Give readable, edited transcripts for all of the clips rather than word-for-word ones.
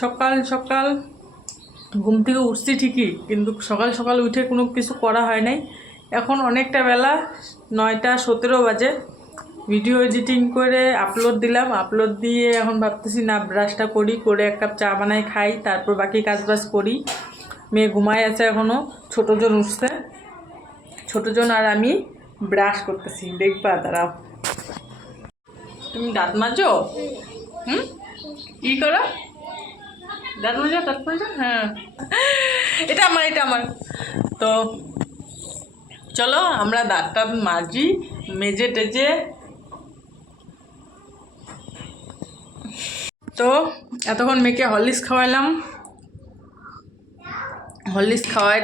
সকাল সকাল ঘুম থেকে উঠছি ঠিকই, কিন্তু সকাল সকাল উঠে কোনো কিছু করা হয় নাই। এখন অনেকটা বেলা, 9টা 17 বাজে। ভিডিও এডিটিং করে আপলোড দিলাম, আপলোড দিয়ে এখন ভাবতেছি না ব্রাশটা করি, করে 1 কাপ চা বানাই খাই, তারপর বাকি কাজবাজ করি। মেয়ে ঘুমায় আছে এখনও, ছোটোজন উঠছে। ছোটোজন আর আমি ব্রাশ করতেছি, দেখবা দাঁড়াও। তুমি দাঁত মাজো? হুম, কি করো? দাঁত মাজা, দাঁত মাজা। হ্যাঁ, এটা আমার। তো চলো আমরা দাঁতটা মাজি, মেজে টেজে। তো এতক্ষণ মেয়েকে হরলিক্স খাওয়াইলাম, হরলিক্স খাওয়ায়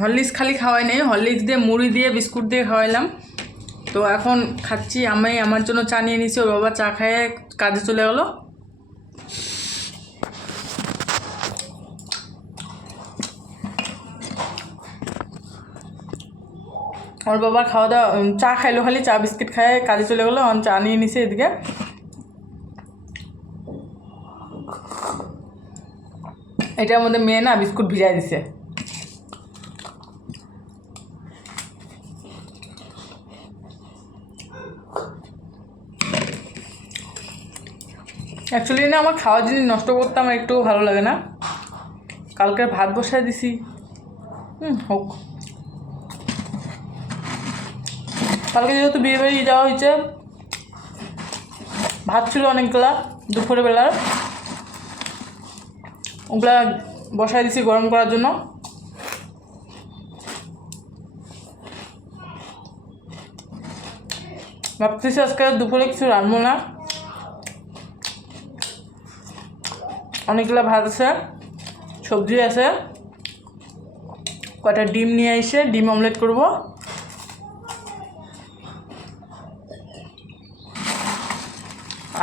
হরলিক্স খালি খাওয়াই নেই, হরলিক্স দিয়ে মুড়ি দিয়ে বিস্কুট দিয়ে খাওয়াইলাম। তো এখন খাচ্ছি। আমি আমার জন্য চা নিয়ে নিছি, ওর বাবা চা খায় কাজে চলে গেলো। ওর বাবা খাওয়া দাওয়া চা খাইলো, খালি চা বিস্কিট খায় কাজে চলে গেলো। এখন চা নিয়ে নিছে এদিকে। এটার মধ্যে মেয়ে না বিস্কুট ভিজাই দিছে। অ্যাকচুয়ালি না, আমার খাওয়ার জিনিস নষ্ট করতে আমার একটুও ভালো লাগে না। কালকে ভাত বসায় দিছি, হোক। কালকে যেহেতু বিয়ে বাড়ি যাওয়া হয়েছে, ভাত ছিল অনেকগুলা দুপুরে বেলার, ওগুলা বসায় দিছি গরম করার জন্য। ভাবতেছি আজকে দুপুরে কিছু রান্না না, অনেকগুলো ভাত আছে, সবজি আছে, কয়টা ডিম নিয়ে এসে ডিম অমলেট করব।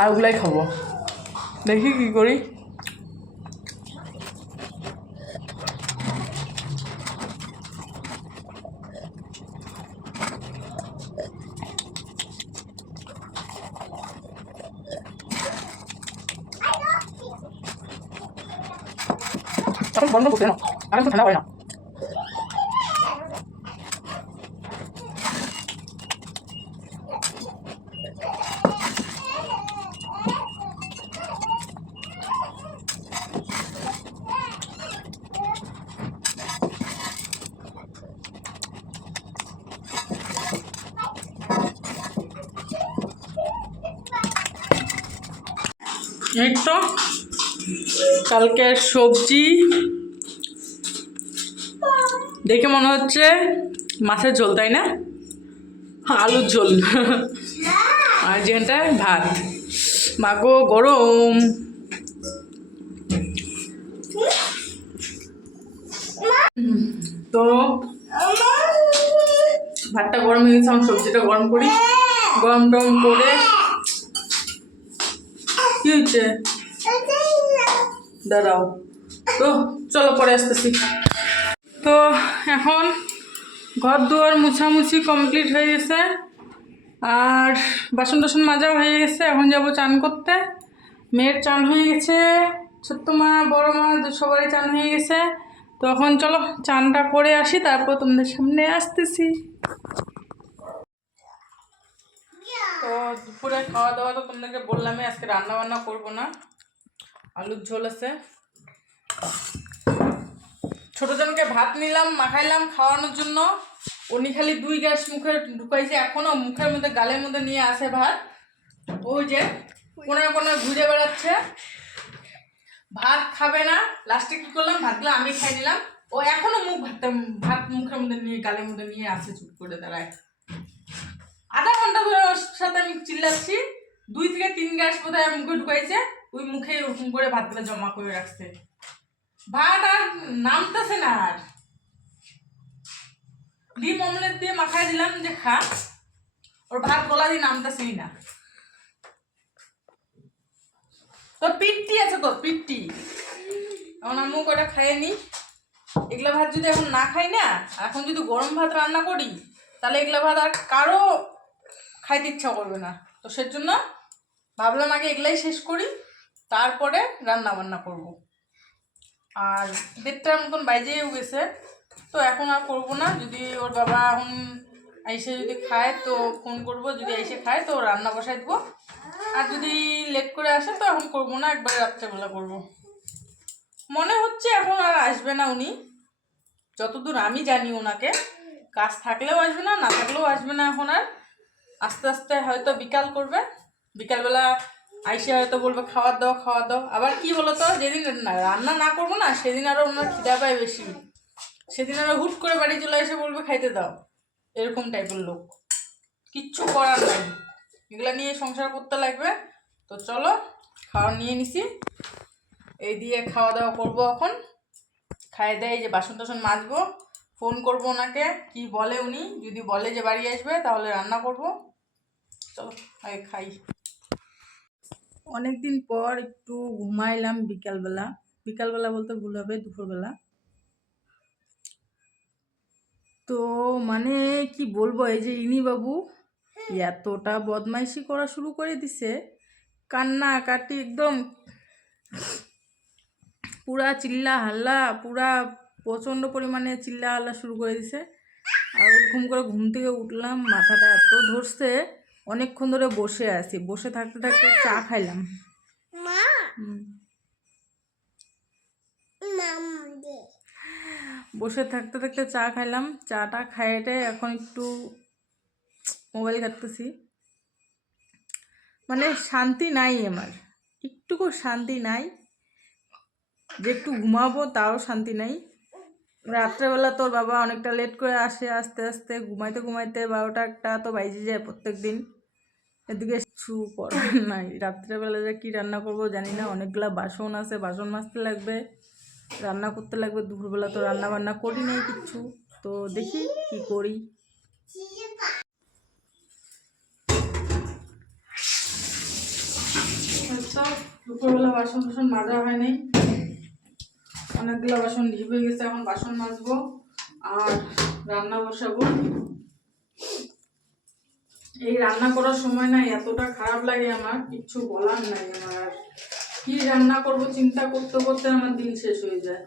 আর ওগুলাই খাবো, দেখি কি করি। এখন বন্ধ করতে না, এখন তো ঠান্ডা হয় না। এই তো কালকের সবজি, দেখে মনে হচ্ছে মাছের ঝোল, তাই না? আলুর ঝোল। আর যেখানটায় ভাত, মাগো গরম। তো ভাতটা গরম হয়ে গেছে, আমার সবজিটা গরম করি। গরম টরম করে কি হয়েছে দাঁড়াও, তো চলো পরে আসতেছি। তো এখন ঘর দুয়ার মুছামুছি কমপ্লিট হয়ে গেছে, আর বাসন টাসন মাজাও হয়ে গেছে। এখন যাব চান করতে। মেয়ের চান হয়ে গেছে, ছোট্ট মা বড় মা সবারই চান হয়ে গেছে। তো এখন চলো চানটা করে আসি, তারপর তোমাদের সামনে আসতেছি। তো দুপুরে খাওয়া দাওয়া তো তোমাদেরকে বললামই, আজকে রান্না বান্না করবো না, আলুর ঝোল আছে। ছোটজনকে ভাত নিলাম মাখাইলাম খাওয়ানোর জন্য, উনি খালি 2 গ্যাস মুখে ঢুকাইছে, এখনো মুখের মধ্যে গালের মধ্যে নিয়ে আসে ভাত। ওই যে কোনায় কোনায় ঘুরে বেড়াচ্ছে, ভাত খাবে না। লাস্টে কি করলাম, ভাতগুলো আমি খাই নিলাম, ও এখনো ভাত মুখের মধ্যে নিয়ে গালের মধ্যে নিয়ে আসে, চুপ করে দাঁড়ায়। আধা ঘন্টা ধরে ওর সাথে আমি চিল্লাচ্ছি, 2 থেকে 3 গ্যাস বোধহয় মুখে ঢুকাইছে, ওই মুখে ওরকম করে ভাতগুলো জমা করে রাখছে। ভাত আর নামতেছে না। আর ডিম অমলেট দিয়ে মাখাই দিলাম যে খা, ওর ভাত গলা দিয়ে নামতেছেই না। তোর পিঠটি আছে, তোর পিঠটি। এখন আম্মু কটা খাইয়ে নি। এগুলা ভাত যদি এখন না খাই না, এখন যদি গরম ভাত রান্না করি, তাহলে এগুলা ভাত আর কারো খাইতে ইচ্ছা করবে না। তো সেজন্য ভাবলাম আগে এগুলাই শেষ করি, তারপরে রান্না বান্না করব। আর 1:30টার মতন বাইজেও গেছে, তো এখন আর করবো না। যদি ওর বাবা এখন আইসে যদি খায় তো ফোন করব, যদি আইসে খায় তো রান্না বসাই দেবো। আর যদি লেট করে আসে তো এখন করবো না, একবারে রাত্রেবেলা করব। মনে হচ্ছে এখন আর আসবে না উনি, যতদূর আমি জানি ওনাকে। কাজ থাকলেও আসবে না, না থাকলেও আসবে না এখন আর। আস্তে আস্তে হয়তো বিকাল করবে, বিকালবেলা আইসে হয়তো বলবে খাওয়ার দাও খাওয়ার দাও। আবার কি বলো তো, যেদিন রান্না না করবো না সেদিন আরও ওনার খিদা পায় বেশি, সেদিন আরও হুট করে বাড়ি চলে এসে বলবে খাইতে দাও, এরকম টাইপের লোক। কিচ্ছু করার নাই, এগুলা নিয়ে সংসার করতে লাগবে। তো চলো খাওয়া নিয়ে নিছি, এই দিয়ে খাওয়া দাওয়া করবো এখন। খাই দেয় যে বাসন টাসন মাজবো, ফোন করবো ওনাকে, কি বলে উনি। যদি বলে যে বাড়ি আসবে তাহলে রান্না করব। চলো আগে খাই। অনেকদিন পর একটু ঘুমাইলাম বিকালবেলা, বিকালবেলা বলতে ভুল হবে, দুপুরবেলা। তো মানে কি বলবো, এই যে ইনি বাবু এতটা বদমাইশি করা শুরু করে দিছে, কান্না কাটি একদম পুরা চিল্লা হাল্লা, পুরা প্রচণ্ড পরিমাণে চিল্লা হাল্লা শুরু করে দিছে। আর ঘুম থেকে উঠলাম, মাথাটা এত ধরছে, অনেকক্ষণ ধরে বসে আছি। বসে থাকতে থাকতে চা খাইলাম। বসে থাকতে থাকতে চা খাইলাম, চাটা খাইতে এখন একটু মোবাইল ঘাটতেছি। মানে শান্তি নাই আমার, একটুকু শান্তি নাই। যে একটু ঘুমাবো তাও শান্তি নাই। রাত্রেবেলা তোর বাবা অনেকটা লেট করে আসে, আস্তে আস্তে ঘুমাইতে ঘুমাইতে 12টা 1টা তো বাইজে যায় প্রত্যেক দিন। এদিকে কিছু করার নাই। রাত্রেবেলা যে কী রান্না করবো জানি না, অনেকগুলা বাসন আছে, বাসন মাজতে লাগবে, রান্না করতে লাগবে। দুপুরবেলা তো রান্না বান্না করি নাই কিচ্ছু, তো দেখি কি করি। দুপুরবেলা বাসন টাসন মাজা হয় নাই, অনেকগুলো বাসন ঢিপে গেছে, এখন বাসন মাজবো আর রান্না বসাবো। এই রান্না করার সময় না এতটা খারাপ লাগে আমার, কিচ্ছু বলার নাই আমার। আর কি রান্না করব চিন্তা করতে করতে আমার দিন শেষ হয়ে যায়।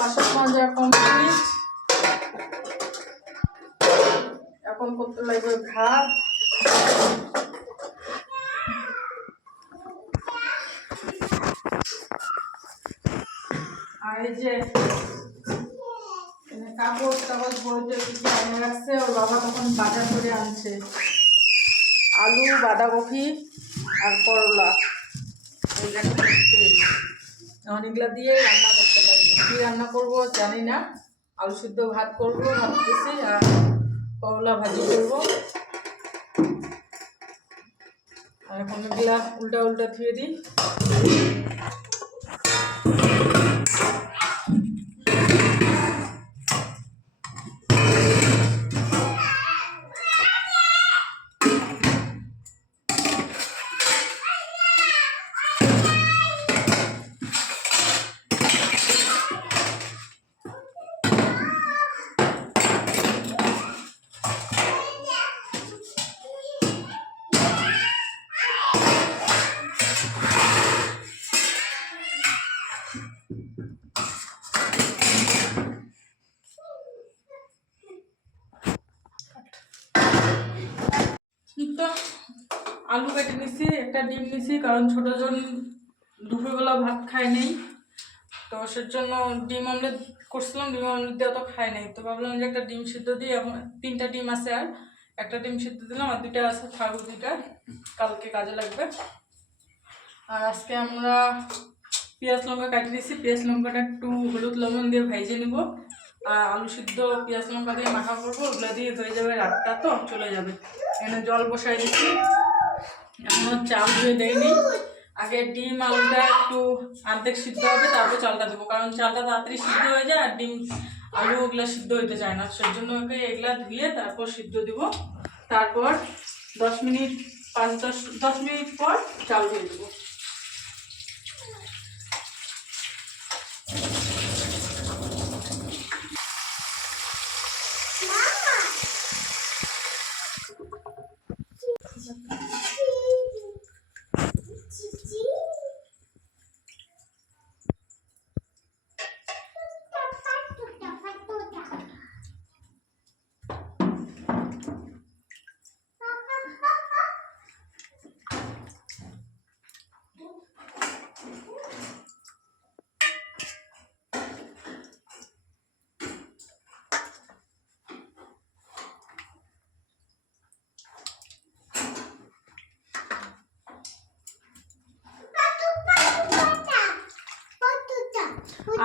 বাসন মাজা কমপ্লিট। এখন করতে লাগবে ভাত। আর এই যে কাপড় টাপড় বলতে এনে রাখছে, ওর বাবা তখন বাজার করে আনছে আলু, বাঁধাকপি আর করলা। অনেকগুলা দিয়ে রান্না করতে পারবো। কি রান্না করবো জানি না। আলু সিদ্ধ ভাত করবো ভাবতেছি, আর করলা ভাজি করবো। আর এখন এগুলা উল্টা উল্টা ধুয়ে দিই। তো আলু কেটে নিছি, একটা ডিম নিছি, কারণ ছোটজন দুপুরবেলা ভাত খায় নেই, তো সেজন্য ডিম অমলেট করছিলাম। ডিম অমলেট দিয়ে অত খায় নাই, তো ভাবলাম যে একটা ডিম সিদ্ধ দিই। এখন 3টা ডিম আছে, আর একটা ডিম সিদ্ধ দিলাম, আর 2টা আছে, থাকবে 2টা, কালকে কাজে লাগবে। আর আজকে আমরা পেঁয়াজ লঙ্কা কাটিয়ে দিয়েছি। পেঁয়াজ লঙ্কাটা একটু হলুদ লবণ দিয়ে ভেজে নিব, আর আলু সিদ্ধ পেঁয়াজ লঙ্কা দিয়ে মাখা করবো। ওগুলো দিয়ে হয়ে যাবে, রাতটা তো চলে যাবে। এখানে জল বসাই দিচ্ছি, এখনো চাল ধুয়ে দেয়নি। আগে ডিম আলুটা একটু অর্ধেক সিদ্ধ হবে, তারপর চালটা দেবো, কারণ চালটা তাড়াতাড়ি সিদ্ধ হয়ে যায়, আর ডিম আলু ওগুলো সিদ্ধ হইতে চায় না। সেই জন্য ওকে এগুলা ধুয়ে তারপর সিদ্ধ দিব। তারপর 10 মিনিট 5-10 মিনিট পর চাল দিয়ে দেবো।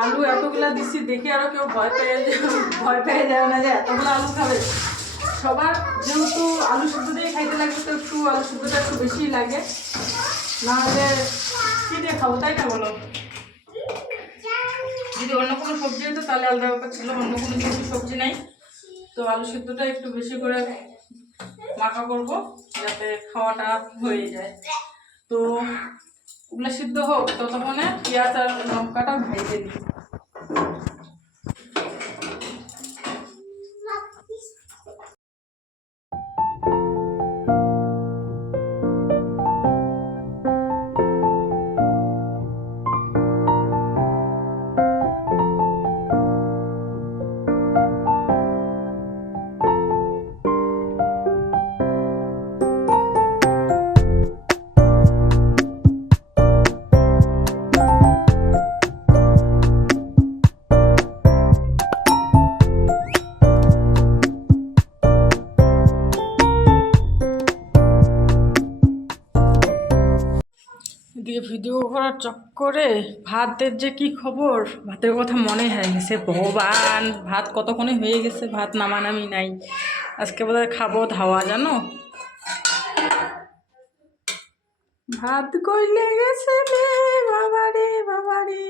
আলু এতগুলা দিচ্ছি, দেখে আরো কেউ ভয় পেয়ে যাবে না যে এতগুলো আলু খাবে। সবার যেহেতু আলু সিদ্ধ দিয়ে খাইতে লাগে, তো একটু আলু সিদ্ধটা একটু বেশি লাগে, নাহলে কি দিয়ে খাবো, তাই না বলো? যদি অন্য কোনো সবজি হতো তাহলে আলাদা ব্যাপার ছিল, অন্য কোনো কিছু সবজি নাই, তো আলু সিদ্ধটা একটু বেশি করে মাখা করব যাতে খাওয়াটা হয়ে যায়। তো ওগুলো সিদ্ধ হোক, ততক্ষণে পেঁয়াজ আর লঙ্কাটা ভেজে দিই। দিয়ে ভিডিও করার চক্করে ভাতের যে কি খবর, ভাতের কথা মনে হয়ে গেছে। ভগবান, ভাত কতক্ষণে হয়ে গেছে, ভাত নামানামি নাই। আজকে বোধহয় খাবো ধাওয়া, জানো। ভাত কইলে গেছে রে বাবারে বাবারে।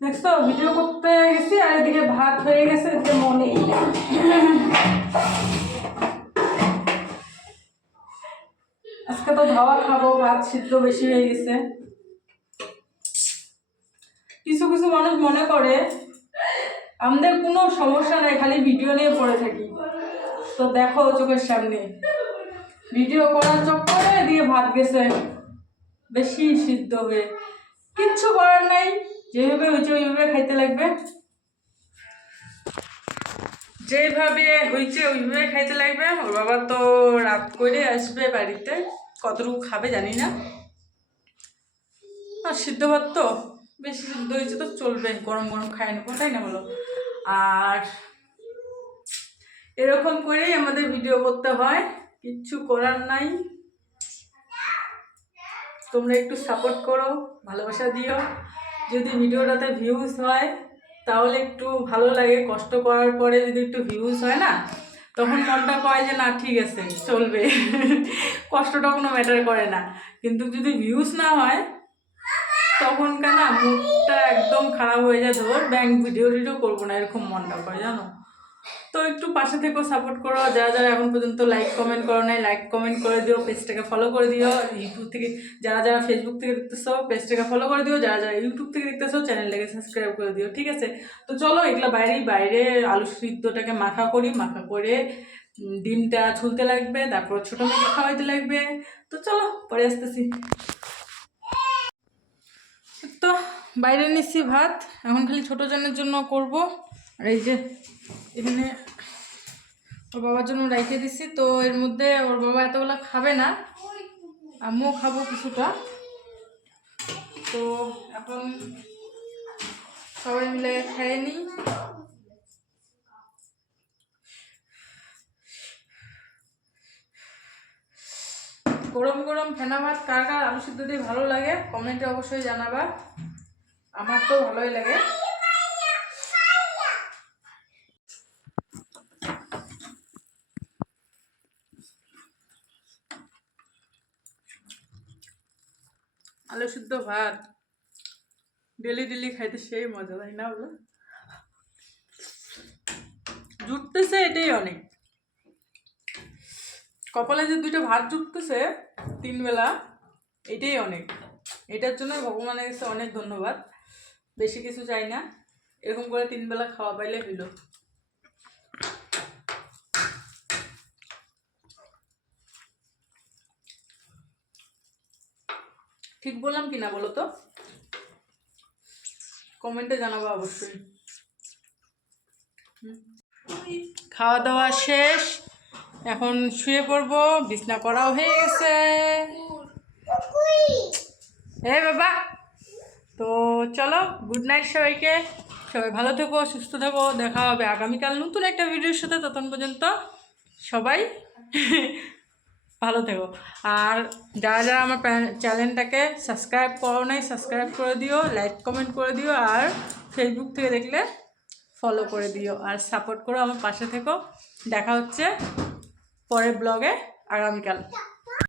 দেখছো, ভিডিও করতে গেছি আর এদিকে ভাত হয়ে গেছে, এদিকে মনেই না। আজকে তো ধাওয়া খাবো, ভাত সিদ্ধ বেশি হয়ে গেছে। কিছু কিছু মানুষ মনে করে আমাদের কোনো সমস্যা নাই, খালি ভিডিও নিয়ে পড়ে থাকি। তো দেখো চোখের সামনে ভিডিও করার চক্করে দিয়ে ভাত গেছে বেশি সিদ্ধ হবে, কিচ্ছু করার নাই, যেভাবে হয়েছে ওইভাবে খাইতে লাগবে, যেভাবে হয়েছে ওইভাবে খাইতে লাগবে। ওর বাবা তো রাত করে আসবে বাড়িতে, কতটুকু খাবে জানি না। আর সিদ্ধ ভাত তো বেশি সিদ্ধ হয়েছে তো চলবে, গরম গরম খাই নেবো, তাই না বলো? আর এরকম করেই আমাদের ভিডিও করতে হয়, কিচ্ছু করার নাই। তোমরা একটু সাপোর্ট করো, ভালোবাসা দিও। যদি ভিডিওটাতে ভিউজ হয় তাহলে একটু ভালো লাগে, কষ্ট করার পরে যদি একটু ভিউজ হয় না, তখন মনটা কয় যে না ঠিক আছে চলবে, কষ্টটা কোনো ম্যাটার করে না। কিন্তু যদি ভিউজ না হয় তখন কেন মুডটা একদম খারাপ হয়ে যায়, ধর ব্যাংক ভিডিও করবো না এরকম মনটা করে, জানো? তো একটু পাশে থেকেও সাপোর্ট করো। যারা যারা এখন পর্যন্ত লাইক কমেন্ট করো নাই, লাইক কমেন্ট করে দিও, পেজটাকে ফলো করে দিও। ইউটিউব থেকে যারা যারা ফেসবুক থেকে দেখতেছো পেজটাকে ফলো করে দিও, যারা যারা ইউটিউব থেকে দেখতেছো চ্যানেলটাকে সাবস্ক্রাইব করে দিও, ঠিক আছে? তো চলো এগুলো বাইরে আলু সিদ্ধটাকে মাখা করি, মাখা করে ডিমটা ছুলতে লাগবে, তারপর ছোটো মেয়েকে খাওয়াইতে লাগবে। তো চলো পরে আসতেছি। তো বাইরে নিচ্ছি ভাত, এখন খালি ছোটো জনের জন্য করব। আর এই যে এখানে ওর বাবার জন্য রেখে দিছি, তো এর মধ্যে ওর বাবা এতগুলো খাবে না, আমিও খাবো কিছুটা। তো এখন সবাই মিলে খেয়ে নিই। গরম গরম ফেনা ভাত কার কার আলু সিদ্ধ দিয়ে ভালো লাগে কমেন্টে অবশ্যই জানাবা, আমার তো ভালোই লাগে। আলু সিদ্ধ ভাত ডেলি ডেলি খাইতে সেই মজা, তাই না বলো? জুটতেছে এটাই অনেক, কপালে যে দুইটা ভাত জুটতেছে 3 বেলা, এটাই অনেক। এটার জন্য ভগবানের কাছে অনেক ধন্যবাদ, বেশি কিছু চাই না, এরকম করে 3 বেলা খাওয়া পাইলে হইল। ঠিক বললাম কি না বলো তো, কমেন্টে জানাবো অবশ্যই। খাওয়া দাওয়া শেষ, এখন শুয়ে পড়বো, বিছনা করাও হয়ে গেছে। এই বাবা, তো চলো গুড নাইট সবাইকে, সবাই ভালো থেকো, সুস্থ থেকো, দেখা হবে আগামীকাল নতুন একটা ভিডিওর সাথে। ততক্ষণ পর্যন্ত সবাই ভালো থেকো। আর যারা যারা আমার চ্যানেলটাকে সাবস্ক্রাইব করো নাই সাবস্ক্রাইব করে দিও, লাইক কমেন্ট করে দিও, আর ফেসবুক থেকে দেখলে ফলো করে দিও, আর সাপোর্ট করো, আমার পাশে থেকো। দেখা হচ্ছে পরের ব্লগে আগামীকাল।